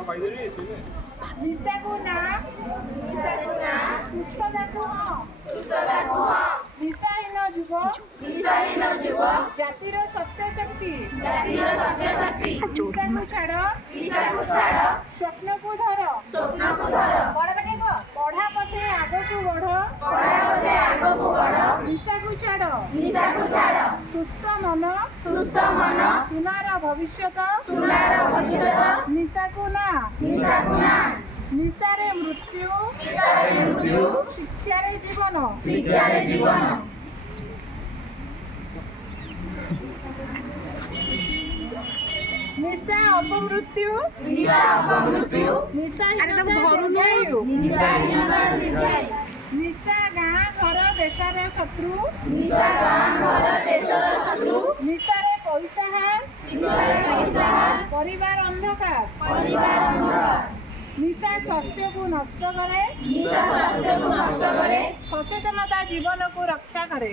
निशा को ना सुस्थता को निशाहीन जुव जातिर सत्य शक्ति निशा को छाड़ स्वप्न को धर पढ़ा पथे आग को बढ़ निशा को छाड़ सुस्थ मन सुनार भविष्य निशा को ना निशारे मृत्यु शिक्षारे जीवन निशा अपमृत्यु निशा गाँ घर देशर शत्रु निशारे पैसा परिवार अंधकार निशा स्वास्थ्य को नष्ट करे सचेतनता जीवन को रक्षा करे